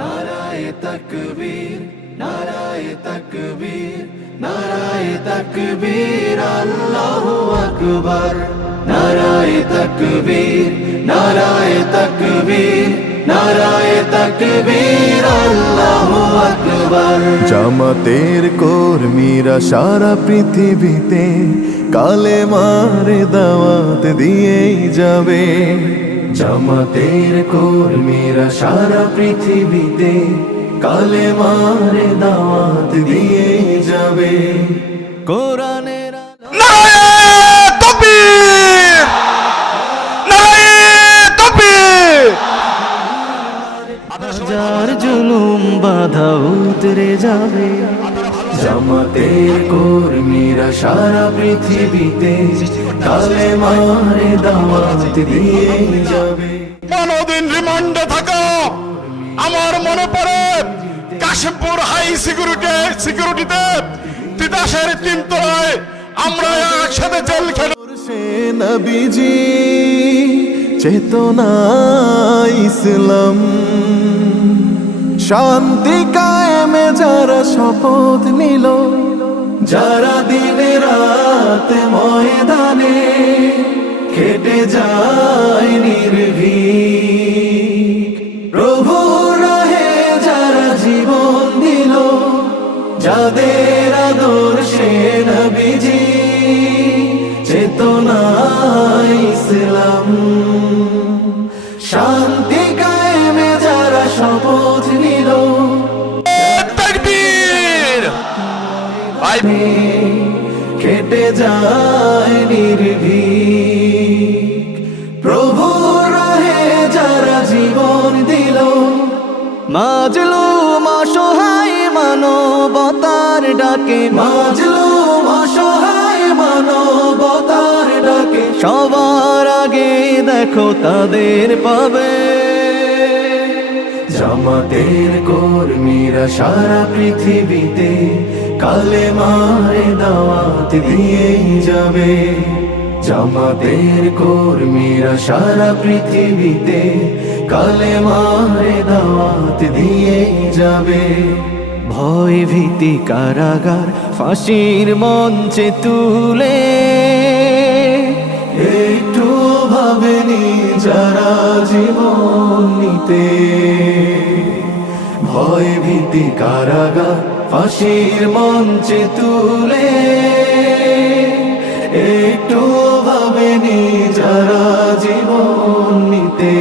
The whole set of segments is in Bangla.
নারায়ে তাকবীর, নারায়ে তাকবীর, নারায়ে তাকবীর, আল্লাহু আকবার। নারায়ে তাকবীর, নারায়ে তাকবীর, নারায়ে তাকবীর, আল্লাহু আকবার। জামাতের কর্মীরা সারা পৃথিবীতে কালেমার দাওয়াত দিয়েই যাবে। জামাতের কর্মীরা সারা পৃথিবীতে কালেমার দাওয়াত দিয়েই যাবে। কোরআনের নারায়ে তাকবীর, নারায়ে তাকবীর। হাজার জুলুম বাধা উতরে যাবে। জামাতের কর্মীরা সারা পৃথিবীতে কালেমার দাওয়াত দিয়েই যাবে। কোনদিন রিমান্ডে থাকা আমার মনে পড়ে কাশিমপুর হাই সিকিউরিটিতে তিতাসের 3 তলায় আমরা একসাথে জেল খেলে নবীজি চেতনা ইসলাম শান্তি কায়েমে যারা শপথ নিল, যারা দিনে রাত ময়দানে খেটে যায় নির্ভীক, প্রভুর রাহে যারা জীবন দিল, যাদের আদর্শে নবীজি চেতনা ইসলাম শান্তি কায়েমে যারা শপথ নিল, তাকবীর খেটে যায় নির্ভীক, প্রভুর রাহে যারা জীবন দিল, মাজলুম অসহায় মানবতার ডাকে, মাজলুম অসহায় মানবতার ডাকে, সবার আগে দেখো তাদের পাবে। জামাতের কর্মীরা সারা পৃথিবীতে কালেমার দাওয়াত দিয়েই যাবে। জামাতের কর্মীরা সারা পৃথিবীতে কালেমার দাওয়াত দিয়েই যাবে। ভয় ভীতি কারাগার ফাঁসির মঞ্চে তুলে একটু ভাবেনি যারা জীবন নিতে। ভয় ভীতি কারাগার ফাঁসির মঞ্চে তুলে একটু ভাবেনি যারা জীবন নিতে।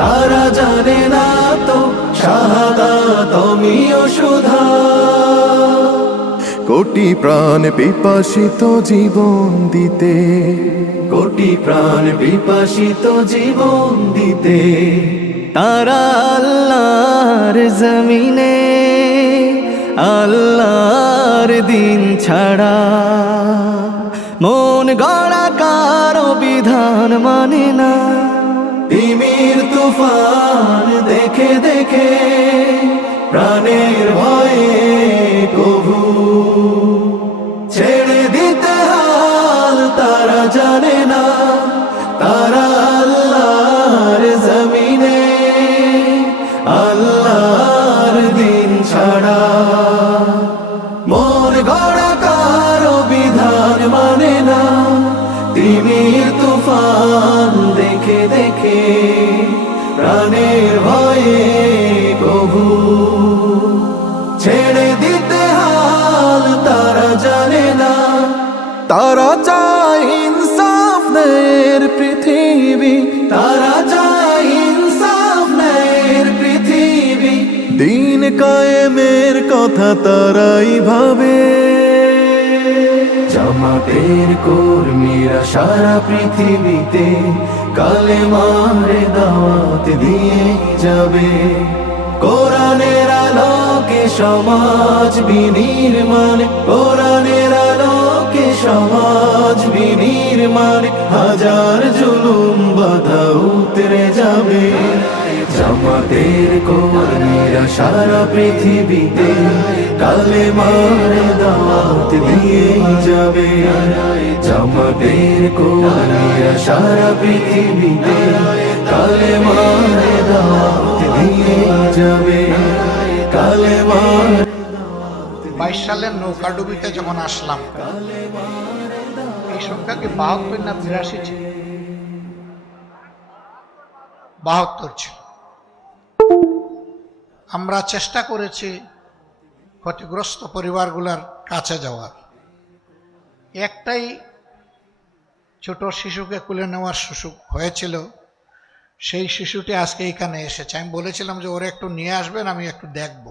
তারা জানে না তো শাহাদাত আমিও সুধা, কোটি প্রাণ পিপাসিত জীবন দিতে, কোটি প্রাণ বিপাসিত জীবন দিতে। তারা আল্লাহর জমিনে আল্লাহর দিন ছাড়া মন গড়া কারো বিধান মানে না। তিমির তুফান দেখে দেখে প্রাণের ভয়ে কভু ছেড়ে দিতে হাল তারা জানে না। তারা আল্লাহর জমিনে আল্লাহর দিন ছাড়া মন গড়া কারো বিধান মানে না। তিমির তুফান দেখে দেখে প্রাণের ভয়ে কভু ছেড়ে দিতে হাল তারা জানে না। তারা চায় ইনসাফ ন্যায়ের পৃথিবী, তারা চায় ইনসাফ ন্যায়ের পৃথিবী, দিন কায়েমের কথা তারাই ভাবে। জামাতের কর্মীরা সারা পৃথিবীতে কালেমার দাওয়াত দিয়ে যাবে। কোরআনের আলোকে সমাজ বিনির্মাণ, কোরআনের আলোকে সমাজ বিনির্মাণ, হাজার জুলুম বাধা উতরে যাবে। জামাতের কর্মীরা সারা পৃথিবীতে কালেমার দাওয়াত দিয়ে যাবে। জামাতের কর্মীরা সারা পৃথিবীতে কালেমার দাওয়াত দিয়ে যাবে কালেমার 22 সালের নৌকাডুবিতে যখন আসলাম, এই সংখ্যা কি 72 না 82 ছিল? 72 ছিল। আমরা চেষ্টা করেছি ক্ষতিগ্রস্ত পরিবারগুলোর কাছে যাওয়ার। একটাই ছোট শিশুকে কুলে নেওয়ার সুযোগ হয়েছিল, সেই শিশুটি আজকে এখানে এসেছে। আমি বলেছিলাম যে ওরা একটু নিয়ে আসবেন, আমি একটু দেখব।